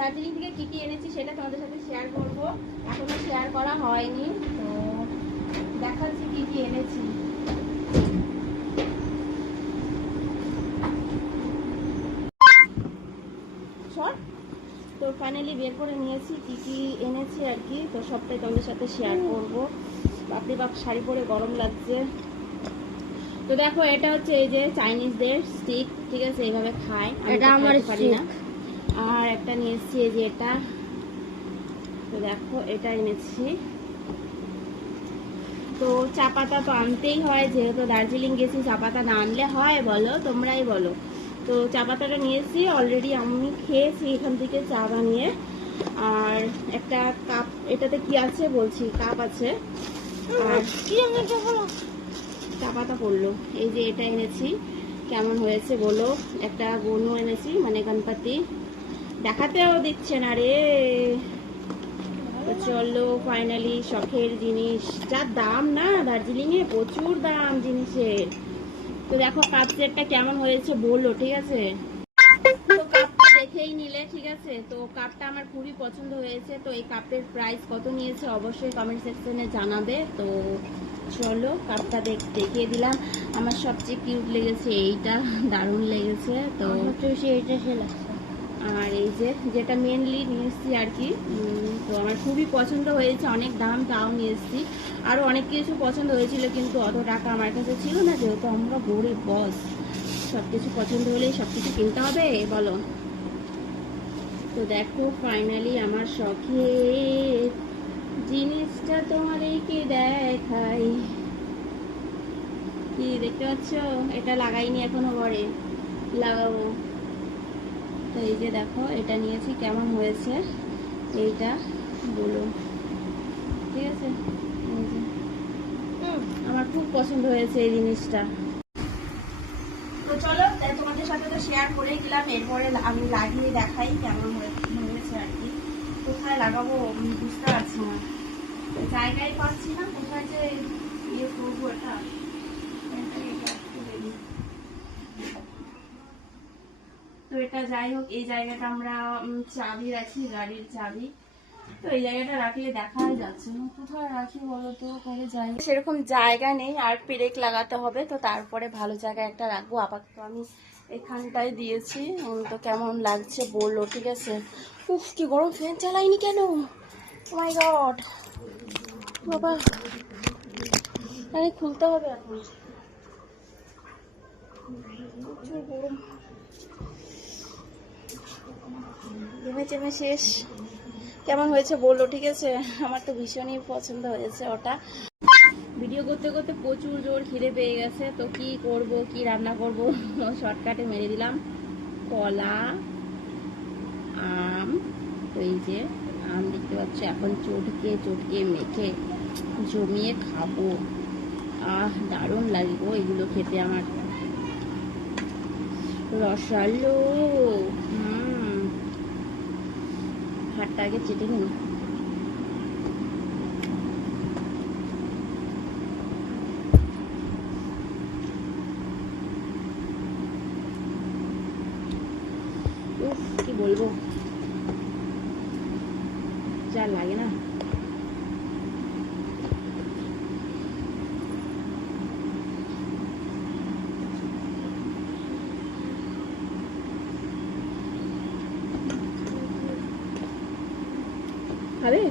দার্জিলিং থেকে কী কী এনেছি সেটা তোমাদের সাথে শেয়ার করব। এখনও শেয়ার করা হয়নি তো দেখাচ্ছি কী কী এনেছি। তো ফাইনালি বের করে নিয়েছি কি কি এনেছি আর কি তো সবটাই তোমাদের সাথে শেয়ার করব। বাপরে বাপ শাড়ি পরে গরম লাগছে। তো দেখো এটা হচ্ছে এই যে চাইনিজদের স্টিক ঠিক আছে এইভাবে খায়। এটা আমার পারি না। আর একটা নিয়ে এসেছি এই যে এটা। তো দেখো এটা এনেছি। তো চা পাতা তো আনতেই হয় যেহেতু দার্জিলিং গেছি চা পাতা না আনলে হয় বলো তোমরাই বলো। তো চা পাতাটা নিয়েছি অলরেডি আমি খেয়েছি এখান থেকে চা বানিয়ে। আর একটা কাপ এটাতে কি আছে বলছি কাপ আছে। আর চা পাতা পড়ল। এই যে এটা এনেছি কেমন হয়েছে বলো? একটা গনু এনেছি মানে গণপতি। দেখাতেও দিচ্ছে না রে। চলো ফাইনালি শখের জিনিস যার দাম না দার্জিলিং এ প্রচুর দাম জিনিসের। তো দেখো কাপ সেটটা কেমন হয়েছে বলল ঠিক আছে? তো কাপটা দেখেই নিলে, ঠিক আছে? তো কাপটা আমার খুবই পছন্দ হয়েছে। তো এই কাপের প্রাইস কত নিয়েছে অবশ্যই কমেন্ট সেকশনে জানাবে। তো চলো কাপটা দেখ, দেখিয়ে দিলাম। আমার সবচেয়ে কিউট লেগেছে এইটা, দারুণ লেগেছে। তো লাগছে আর এই যে, যেটা মেনলি নিয়ে এসেছি আর কি তো আমার খুবই পছন্দ হয়েছে, অনেক দাম তাও নিয়ে এসেছি। আরও অনেক কিছু পছন্দ হয়েছিল, কিন্তু অত টাকা আমার কাছে ছিল না, যেহেতু আমরা গরিব বস সব কিছু পছন্দ হলেই সব কিছু কিনতে হবে, বলো। তো দেখো ফাইনালি আমার শখের জিনিসটা তোমার তোমাদেরকে দেখাই। কি দেখতে পাচ্ছ? এটা লাগাইনি এখনও ঘরে। লাগাবো। তো এই যে দেখো এটা নিয়েছি কেমন হয়েছে? এইটা বলুন। ঠিক আছে। আমার খুব পছন্দ হয়েছে এই জিনিসটা। তো চলো তাই তোমাদের সাথে তো শেয়ার করেই দিলাম এরপরে আমি লাগিয়ে দেখাই কেমন হয়ে- হয়েছে আর কি। কোথায় লাগাবো আমি বুঝতে পারছি না। জায়গায় পাচ্ছি না কোথায় যে ইয়ে করব এটা এটা একটু দেখি। এটা যাই হোক, এই জায়গাটা আমরা চাবি রাখি, গাড়ির চাবি। তো এই জায়গাটা রাখলে দেখাই যাচ্ছে না। কোথায় রাখি বলো তো সেরকম জায়গা নেই, আর পেরেক লাগাতে হবে, তো তারপরে ভালো জায়গায় একটা রাখব। আপাতত আমি এখানটায় দিয়েছি। তো কেমন লাগছে বলল, ঠিক আছে। উফ, কি গরম, ফ্যান চালাইনি কেন? মাই গড বাবা, আরে খুলতে হবে এখন। প্রচুর গরম। ঘেমে শেষ। কেমন হয়েছে বলল, ঠিক আছে? আমার তো ভীষণই পছন্দ হয়েছে ওটা। ভিডিও করতে করতে প্রচুর জোর খিদে পেয়ে গেছে, তো কি করব, কি রান্না করব, শর্টকাটে মেরে দিলাম। কলা, আম, তো এই যে আম দেখতে পাচ্ছ, এখন চটকে চটকে মেখে জমিয়ে খাব। আহ, দারুণ লাগবে এগুলো খেতে আমার। রসালো হাতটা আগে চেটে নিন। কি বলব? যা লাগে না। খাবে